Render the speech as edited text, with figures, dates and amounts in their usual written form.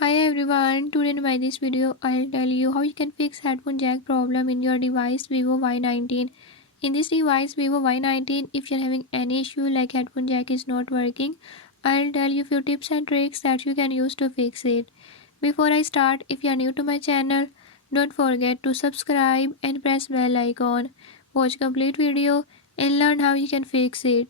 Hi everyone, today in this video I'll tell you how you can fix headphone jack problem in your device Vivo Y19. In this device Vivo Y19, if you're having any issue like headphone jack is not working, I'll tell you few tips and tricks that you can use to fix it. Before I start, if you are new to my channel, don't forget to subscribe and press bell icon. Watch complete video and learn how you can fix it.